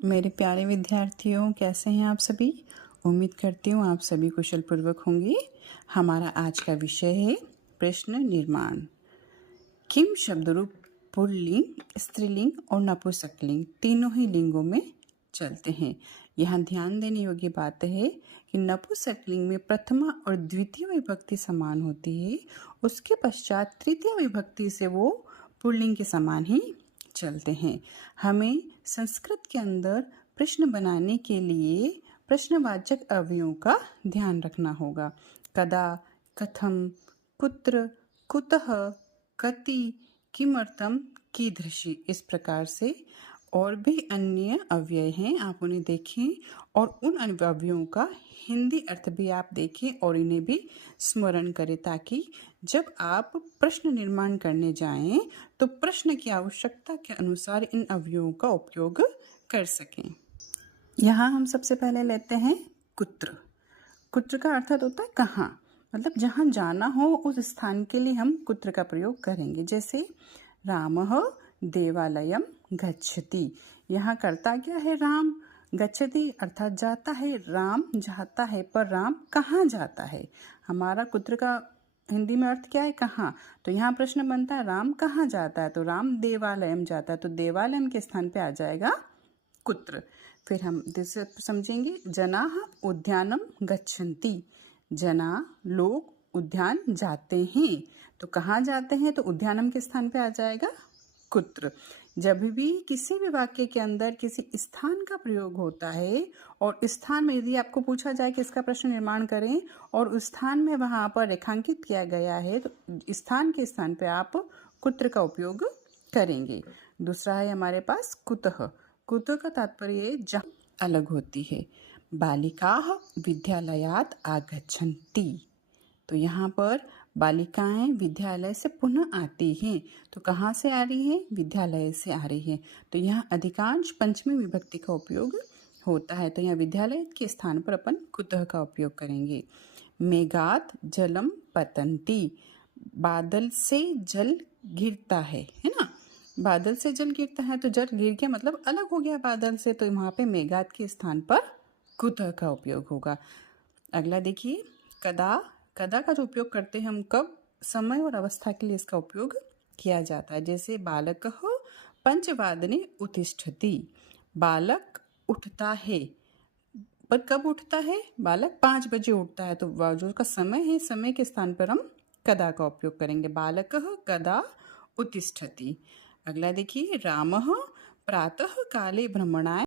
मेरे प्यारे विद्यार्थियों, कैसे हैं आप सभी। उम्मीद करती हूँ आप सभी कुशलपूर्वक होंगे। हमारा आज का विषय है प्रश्न निर्माण। किम शब्द रूप पुल्लिंग, स्त्रीलिंग और नपुंसकलिंग तीनों ही लिंगों में चलते हैं। यहाँ ध्यान देने योग्य बात है कि नपुंसकलिंग में प्रथमा और द्वितीय विभक्ति समान होती है, उसके पश्चात तृतीय विभक्ति से वो पुल्लिंग के समान ही चलते हैं। हमें संस्कृत के अंदर प्रश्न बनाने के लिए प्रश्नवाचक अवयवों का ध्यान रखना होगा। कदा, कथम, कुत्र, कुतः, कति, किमर्थम, कीदृशी, इस प्रकार से और भी अन्य अव्यय हैं, आप उन्हें देखें और उन अव्ययों का हिंदी अर्थ भी आप देखें और इन्हें भी स्मरण करें, ताकि जब आप प्रश्न निर्माण करने जाएं तो प्रश्न की आवश्यकता के अनुसार इन अवयवों का उपयोग कर सकें। यहाँ हम सबसे पहले लेते हैं कुत्र। कुत्र का अर्थ होता है कहाँ, मतलब जहाँ जाना हो उस स्थान के लिए हम कुत्र का प्रयोग करेंगे। जैसे रामः देवालयम गच्छति, यहाँ करता क्या है, राम, गच्छति अर्थात जाता है, राम जाता है, पर राम कहाँ जाता है। हमारा कुत्र का हिंदी में अर्थ क्या है, कहाँ। तो यहाँ प्रश्न बनता है राम कहाँ जाता है, तो राम देवालयम जाता है, तो देवालयम के स्थान पे आ जाएगा कुत्र। फिर हम जैसे समझेंगे जनाः उद्यानम गच्छन्ति, जना लोग उद्यान जाते हैं, तो कहाँ जाते हैं, तो उद्यानम के स्थान पे आ जाएगा कुत्र। जब भी किसी भी वाक्य के अंदर किसी स्थान का प्रयोग होता है और स्थान में यदि आपको पूछा जाए कि इसका प्रश्न निर्माण करें और उस स्थान में वहाँ पर रेखांकित किया गया है, तो स्थान के स्थान पे आप कुत्र का उपयोग करेंगे। दूसरा है हमारे पास कुतः। कुतः का तात्पर्य जहाँ अलग होती है। बालिकाः विद्यालयात् आगच्छन्ति, तो यहाँ पर बालिकाएं विद्यालय से पुनः आती हैं, तो कहाँ से आ रही हैं, विद्यालय से आ रही हैं, तो यहाँ अधिकांश पंचमी विभक्ति का उपयोग होता है, तो यहाँ विद्यालय के स्थान पर अपन कुतः का उपयोग करेंगे। मेघात् जलम पतन्ति, बादल से जल गिरता है ना, बादल से जल गिरता है, तो जल गिर गया मतलब अलग हो गया बादल से, तो वहाँ पे मेघात के स्थान पर कुतः का उपयोग होगा। अगला देखिए कदा। कदा का जो उपयोग करते हैं हम कब, समय और अवस्था के लिए इसका उपयोग किया जाता है। जैसे बालकः पंचवादने उत्तिष्ठति, बालक उठता है, पर कब उठता है, बालक 5 बजे उठता है, तो जो का समय है, समय के स्थान पर हम कदा का उपयोग करेंगे। बालकः कदा उत्तिष्ठति। अगला देखिए रामः प्रातः काले भ्रमणाय